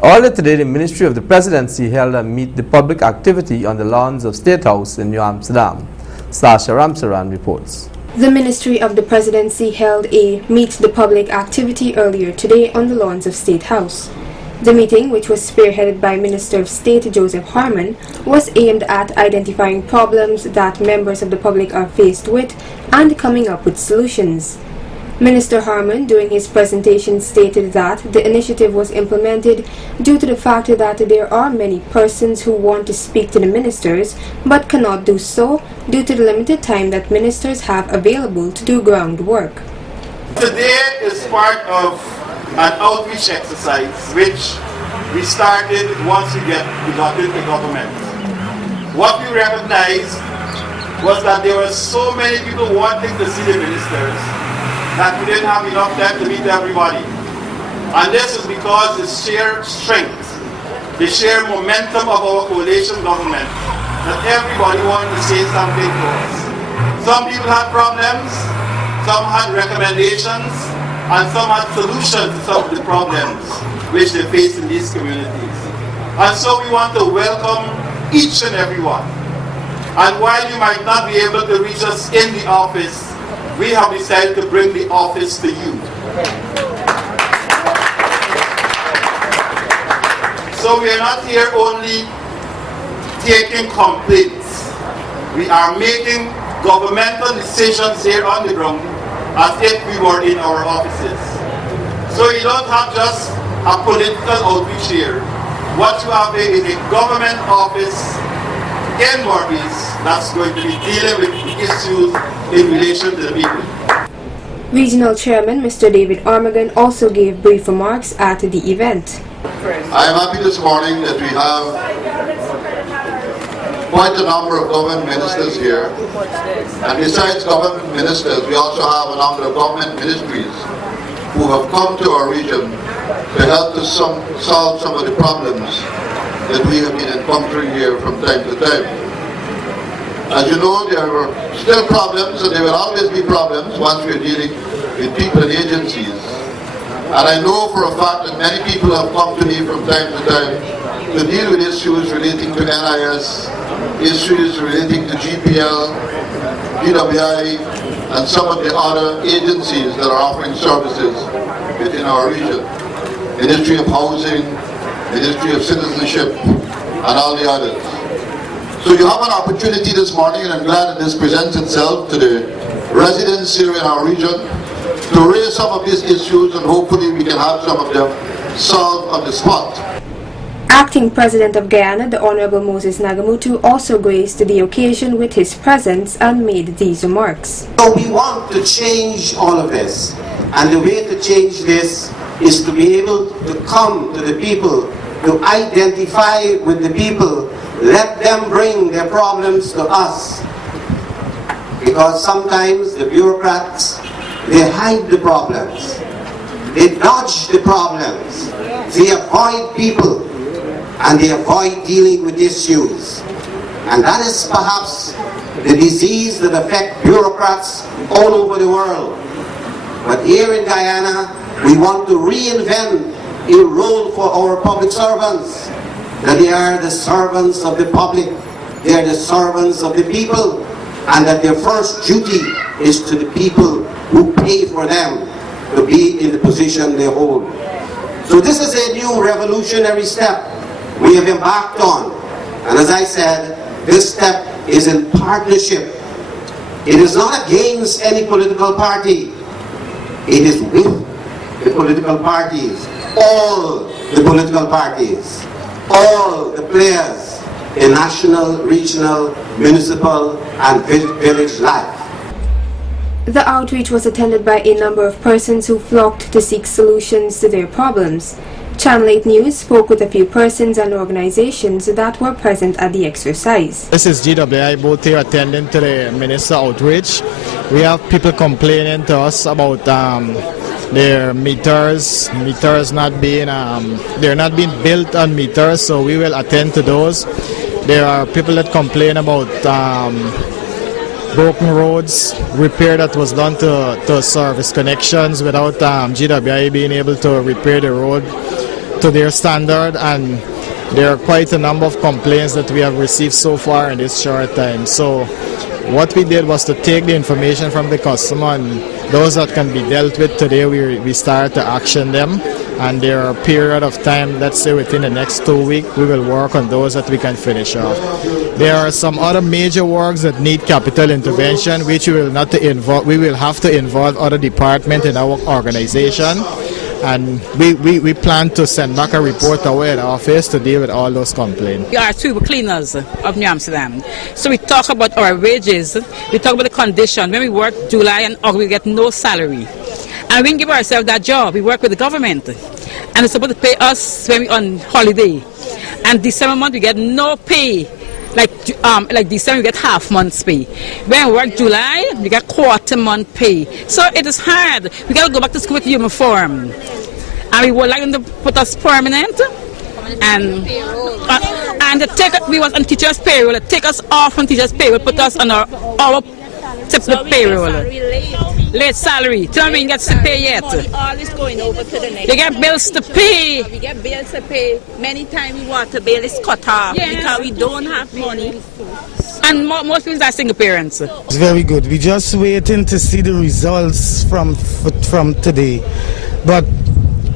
Earlier today, the Ministry of the Presidency held a Meet the Public activity on the lawns of State House in New Amsterdam. Sasha Ramsaran reports. The Ministry of the Presidency held a Meet the Public activity earlier today on the lawns of State House. The meeting, which was spearheaded by Minister of State Joseph Harmon, was aimed at identifying problems that members of the public are faced with and coming up with solutions. Minister Harmon, during his presentation, stated that the initiative was implemented due to the fact that there are many persons who want to speak to the ministers but cannot do so due to the limited time that ministers have available to do groundwork. Today is part of an outreach exercise which we started once we got into government. What we recognized was that there were so many people wanting to see the ministers that we didn't have enough time to meet everybody. And this is because the sheer strength, the sheer momentum of our coalition government, that everybody wanted to say something to us. Some people had problems, some had recommendations, and some had solutions to some of the problems which they face in these communities. And so we want to welcome each and every one. And while you might not be able to reach us in the office, we have decided to bring the office to you. So we are not here only taking complaints. We are making governmental decisions here on the ground as if we were in our offices. So you don't have just a political outreach here. What you have here is a government office in Maurice that's going to be dealing with issues in relation to the people. Regional Chairman Mr. David Armagon also gave brief remarks at the event. I am happy this morning that we have quite a number of government ministers here, and besides government ministers we also have a number of government ministries who have come to our region to help us solve some of the problems that we have been encountering here from time to time. As you know, there are still problems, and there will always be problems once we're dealing with people and agencies. And I know for a fact that many people have come to me from time to time to deal with issues relating to NIS, issues relating to GPL, GWI, and some of the other agencies that are offering services within our region. Ministry of Housing, Ministry of Citizenship, and all the others. So you have an opportunity this morning, and I'm glad that this presents itself to the residents here in our region to raise some of these issues, and hopefully we can have some of them solved on the spot. Acting President of Guyana, the Honorable Moses Nagamutu, also graced the occasion with his presence and made these remarks. So we want to change all of this, and the way to change this is to be able to come to the people, to identify with the people, let them bring their problems to us. Because sometimes the bureaucrats, they hide the problems, they dodge the problems, they avoid people, and they avoid dealing with issues. And that is perhaps the disease that affects bureaucrats all over the world. But here in Guyana, we want to reinvent a role for our public servants, that they are the servants of the public, they are the servants of the people, and that their first duty is to the people who pay for them to be in the position they hold. So this is a new revolutionary step we have embarked on, and as I said, this step is in partnership. It is not against any political party, it is with the political parties, all the political parties, all the players in national, regional, municipal, and village life. The outreach was attended by a number of persons who flocked to seek solutions to their problems. Channel 8 News spoke with a few persons and organizations that were present at the exercise. This is GWI both here attending to the Minister outreach. We have people complaining to us about their meters not being they're not being built on meters, so we will attend to those. There are people that complain about broken roads, repair that was done to service connections without GWI being able to repair the road. to their standard, and there are quite a number of complaints that we have received so far in this short time. So what we did was to take the information from the customer, and those that can be dealt with today, we start to action them. And there are a period of time, let's say within the next 2 weeks, we will work on those that we can finish off. There are some other major works that need capital intervention, which we will have to involve other departments in our organization. And we plan to send back a report away at office to deal with all those complaints. We are tube cleaners of New Amsterdam. So we talk about our wages, we talk about the condition. When we work July and August, we get no salary. And we can give ourselves that job. We work with the government. And it's supposed to pay us when we're on holiday. And December month, we get no pay. Like December, we get half month's pay. When we work July, we get quarter month pay. So it is hard. We got to go back to school with uniform. And we would like them to put us permanent. And we want on teachers' payroll. They take us off from teachers' payroll, put us on our separate payroll. Late salary. Tell me we can get to pay yet. All is going over to the next. You get bills to pay. We get bills to pay. Many times water bill is cut off because we don't have money. And most people are single parents. It's very good. We're just waiting to see the results from today. But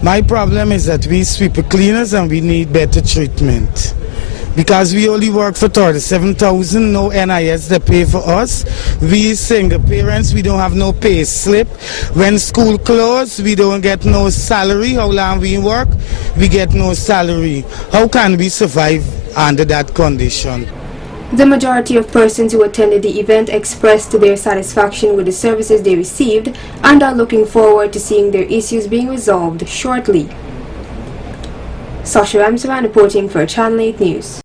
my problem is that we sweeper cleaners and we need better treatment. Because we only work for 37,000, no NIS they pay for us. We single parents, we don't have no pay slip. When school closed, we don't get no salary. How long we work, we get no salary. How can we survive under that condition? The majority of persons who attended the event expressed their satisfaction with the services they received and are looking forward to seeing their issues being resolved shortly. Sasha Ramsaran reporting for Channel 8 News.